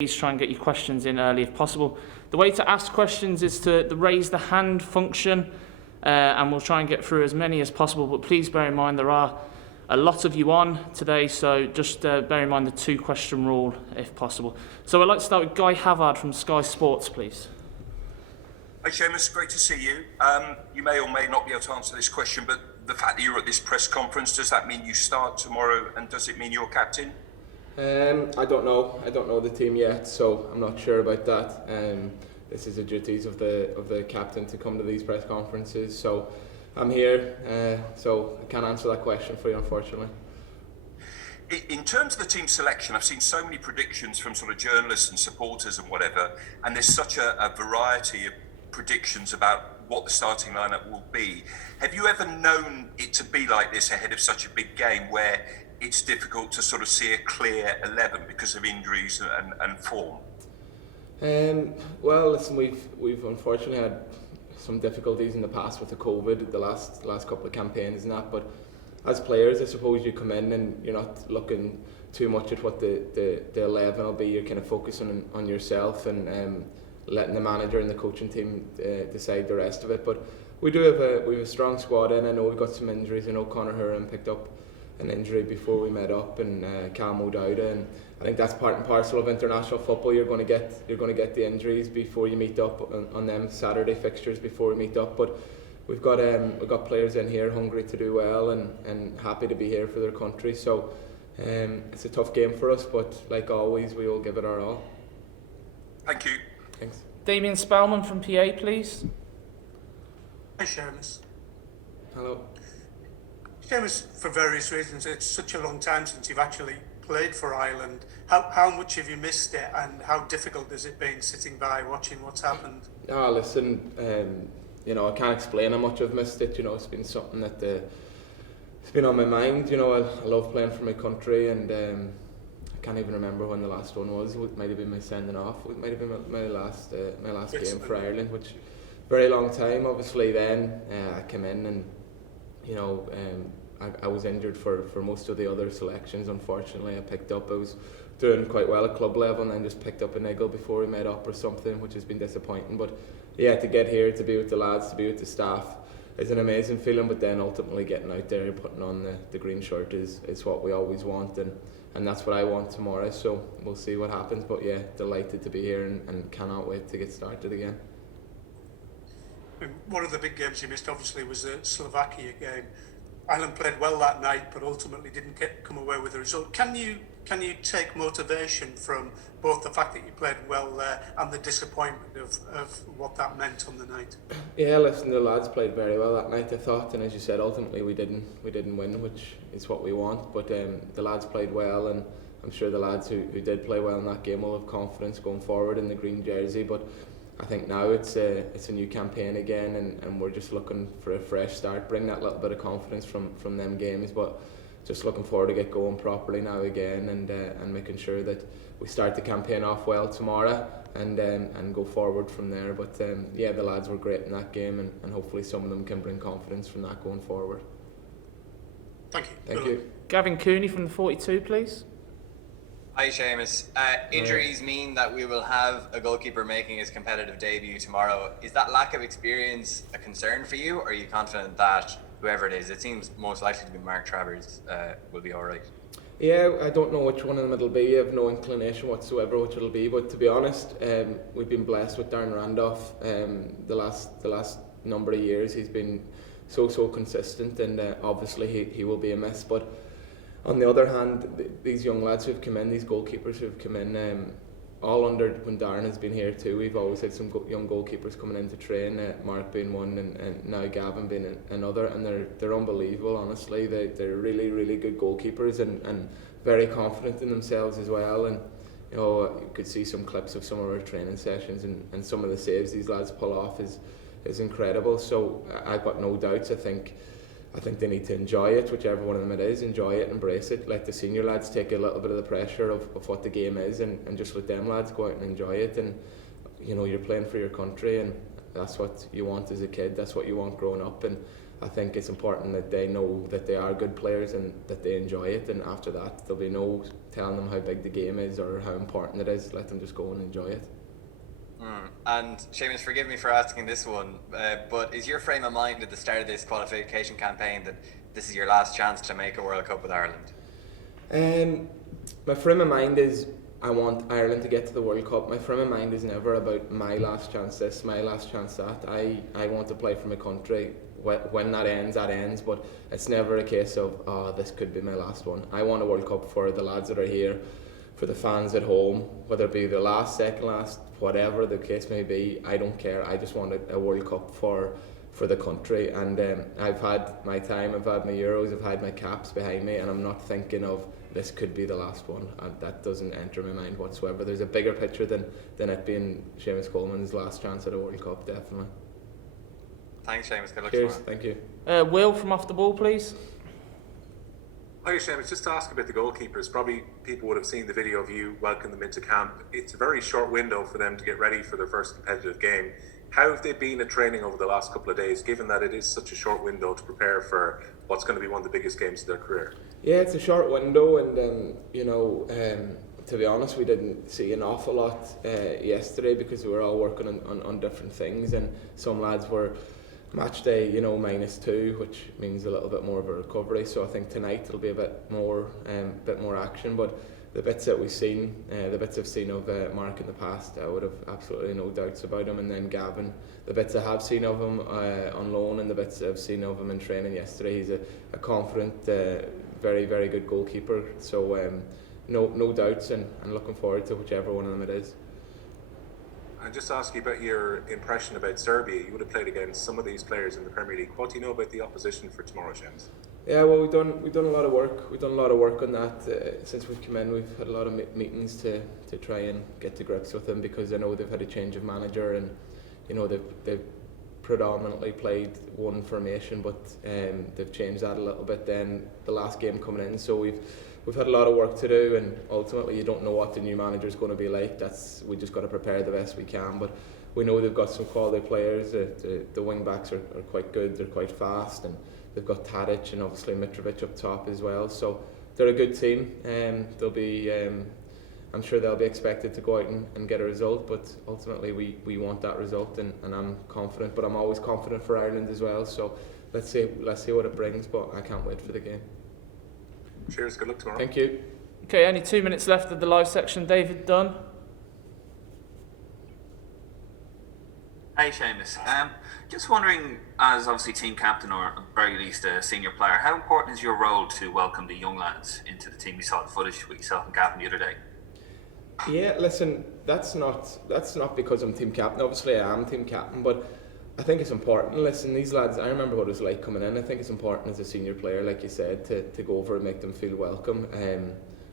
Please try and get your questions in early if possible. The way to ask questions is to the raise the hand function, and we'll try and get through as many as possible, but please bear in mind there are a lot of you on today, so just bear in mind the 2-question rule if possible. So I'd like to start with Guy Havard from Sky Sports, please. Hi Seamus, great to see you. You may or may not be able to answer this question, but the fact that you're at this press conference, does that mean you start tomorrow, and does it mean you're captain? I don't know. I don't know the team yet, so I'm not sure about that. This is the duties of the captain to come to these press conferences. So I'm here, so I can't answer that question for you, unfortunately. In terms of the team selection, I've seen so many predictions from sort of journalists and supporters and whatever, and there's such a variety of predictions about what the starting lineup will be. Have you ever known it to be like this ahead of such a big game where it's difficult to sort of see a clear 11 because of injuries and form? Well, listen, we've unfortunately had some difficulties in the past with the COVID, the last couple of campaigns and that, but as players, I suppose you come in and you're not looking too much at what the 11 will be. You're kind of focusing on yourself and letting the manager and the coaching team decide the rest of it. But we have a strong squad in. I know we've got some injuries. I know Conor Horan picked up an injury before we met up, and Cam O'Dowda, and I think that's part and parcel of international football. You're going to get the injuries before you meet up on them Saturday fixtures before we meet up. But we've got players in here hungry to do well and happy to be here for their country. So it's a tough game for us, but like always, we will give it our all. Thank you. Thanks. Damien Spellman from PA, please. Hi Seamus. Hello. Seamus, for various reasons, it's such a long time since you've actually played for Ireland. How much have you missed it, and how difficult has it been sitting by watching what's happened? Listen, I can't explain how much I've missed it. It's been something that it's been on my mind. I love playing for my country, and I can't even remember when the last one was. It might have been my sending off. It might have been my last game for Ireland, which very long time. Obviously, then I came in and I was injured for most of the other selections. Unfortunately, I was doing quite well at club level and then just picked up a niggle before we met up or something, which has been disappointing. But yeah, to get here, to be with the lads, to be with the staff is an amazing feeling. But then ultimately getting out there, putting on the green shirt is what we always want, and that's what I want tomorrow. So we'll see what happens. But yeah, delighted to be here and cannot wait to get started again. One of the big games you missed, obviously, was the Slovakia game. Ireland played well that night, but ultimately didn't come away with the result. Can you take motivation from both the fact that you played well there and the disappointment of what that meant on the night? Yeah, listen, the lads played very well that night, I thought, and as you said, ultimately we didn't win, which is what we want. But the lads played well, and I'm sure the lads who did play well in that game will have confidence going forward in the green jersey. But I think now it's a new campaign again, and we're just looking for a fresh start, bring that little bit of confidence from them games, but just looking forward to get going properly now again, and making sure that we start the campaign off well tomorrow and go forward from there. But the lads were great in that game, and hopefully some of them can bring confidence from that going forward. Thank you. Thank you. Gavin Cooney from the 42, please. Hi Seamus. Injuries mean that we will have a goalkeeper making his competitive debut tomorrow. Is that lack of experience a concern for you, or are you confident that whoever it is, it seems most likely to be Mark Travers, will be alright? Yeah, I don't know which one of them it'll be. I have no inclination whatsoever which it'll be, but to be honest, we've been blessed with Darren Randolph. The last number of years he's been so consistent, and obviously he will be a miss. But on the other hand, these young lads who've come in, these goalkeepers who've come in, all under when Darren has been here too, we've always had some young goalkeepers coming in to train, Mark being one and now Gavin being another, and they're unbelievable, honestly. They're really good goalkeepers and very confident in themselves as well. And you could see some clips of some of our training sessions, and some of the saves these lads pull off is incredible. So I've got no doubts. I think they need to enjoy it, whichever one of them it is, enjoy it, embrace it. Let the senior lads take a little bit of the pressure of what the game is, and just let them lads go out and enjoy it. And you're playing for your country, and that's what you want as a kid, that's what you want growing up, and I think it's important that they know that they are good players and that they enjoy it, and after that there'll be no telling them how big the game is or how important it is. Let them just go and enjoy it. And Seamus, forgive me for asking this one, but is your frame of mind at the start of this qualification campaign that this is your last chance to make a World Cup with Ireland? My frame of mind is I want Ireland to get to the World Cup. My frame of mind is never about my last chance this, my last chance that. I want to play for my country. When that ends, but it's never a case of, oh, this could be my last one. I want a World Cup for the lads that are here, for the fans at home, whether it be the last, second last, whatever the case may be. I don't care. I just want a World Cup for the country, and I've had my time, I've had my Euros, I've had my caps behind me, and I'm not thinking of this could be the last one, and that doesn't enter my mind whatsoever. There's a bigger picture than it being Seamus Coleman's last chance at a World Cup, definitely. Thanks, Seamus. Good luck Cheers, tomorrow. thank you. Will from Off the Ball, please. Hi Seamus, just to ask about the goalkeepers. Probably people would have seen the video of you welcoming them into camp. It's a very short window for them to get ready for their first competitive game. How have they been at training over the last couple of days, given that it is such a short window to prepare for what's going to be one of the biggest games of their career? Yeah, it's a short window, and to be honest, we didn't see an awful lot yesterday because we were all working on different things, and some lads were match day, -2, which means a little bit more of a recovery. So I think tonight it'll be a bit more action. But the bits that we've seen, the bits I've seen of Mark in the past, I would have absolutely no doubts about him. And then Gavin, the bits I have seen of him on loan and the bits I've seen of him in training yesterday, he's a confident, very, very good goalkeeper. So no doubts, and looking forward to whichever one of them it is. And just to ask you about your impression about Serbia, you would have played against some of these players in the Premier League. What do you know about the opposition for tomorrow, Seamus? Yeah, well, we've done a lot of work. We've done a lot of work on that since we've come in. We've had a lot of meetings to try and get to grips with them, because I know they've had a change of manager, and they've predominantly played one formation, but they've changed that a little bit then the last game coming in. So we've had a lot of work to do, and ultimately you don't know what the new manager is going to be like. We just got to prepare the best we can, but we know they've got some quality players. The wing backs are quite good, they're quite fast, and they've got Tadic and obviously Mitrovic up top as well. So they're a good team, and they'll be I'm sure they'll be expected to go out and get a result, but ultimately we want that result, and I'm confident, but I'm always confident for Ireland as well. So let's see what it brings, but I can't wait for the game. Cheers, good luck tomorrow. Thank you. Okay, only 2 minutes left of the live section. David Dunn. Hey Seamus, just wondering, as obviously team captain or at the very least a senior player, how important is your role to welcome the young lads into the team? We saw the footage with yourself and Gavin the other day. Yeah, listen, that's not because I'm team captain. Obviously I am team captain, but I think it's important. Listen, these lads, I remember what it was like coming in. I think it's important as a senior player, like you said, to go over and make them feel welcome.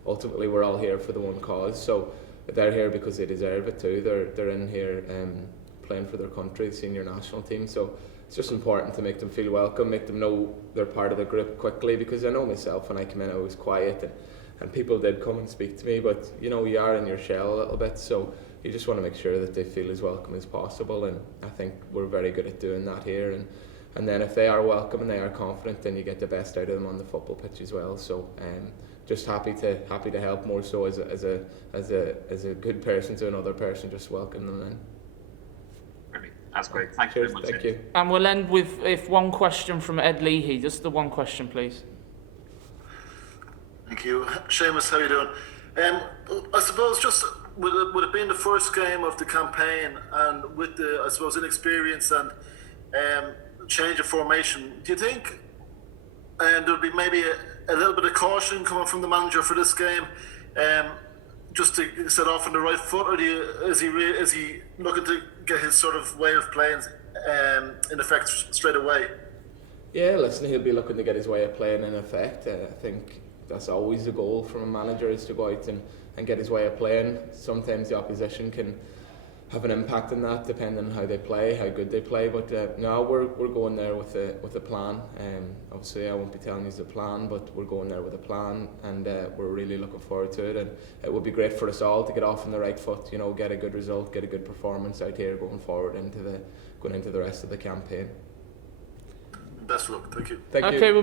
Ultimately, we're all here for the one cause, so they're here because they deserve it too. They're in here playing for their country, the senior national team. So it's just important to make them feel welcome, make them know they're part of the group quickly. Because I know myself, when I came in, I was quiet, and people did come and speak to me, but you are in your shell a little bit. So you just want to make sure that they feel as welcome as possible, and I think we're very good at doing that here. And then if they are welcome and they are confident, then you get the best out of them on the football pitch as well. So just happy to help, more so as a good person to another person, just welcome them in. Brilliant. That's great. Thank you Cheers, very much. thank you. And we'll end with one question from Ed Leahy. Just the one question, please. Thank you. Seamus, how are you doing? I suppose just with it being the first game of the campaign, and with the, I suppose, inexperience and change of formation, do you think there'll be maybe a little bit of caution coming from the manager for this game, just to set off on the right foot, or is he looking to get his sort of way of playing in effect straight away? Yeah, listen, he'll be looking to get his way of playing in effect. I think that's always the goal from a manager, is to go out and get his way of playing. Sometimes the opposition can have an impact on that, depending on how they play, how good they play. But no, we're going there with a plan. Obviously, I won't be telling you the plan, but we're going there with a plan, and we're really looking forward to it. And it would be great for us all to get off on the right foot. Get a good result, get a good performance out here going forward going into the rest of the campaign. best of luck. Thank you. Thank you. Okay, we'll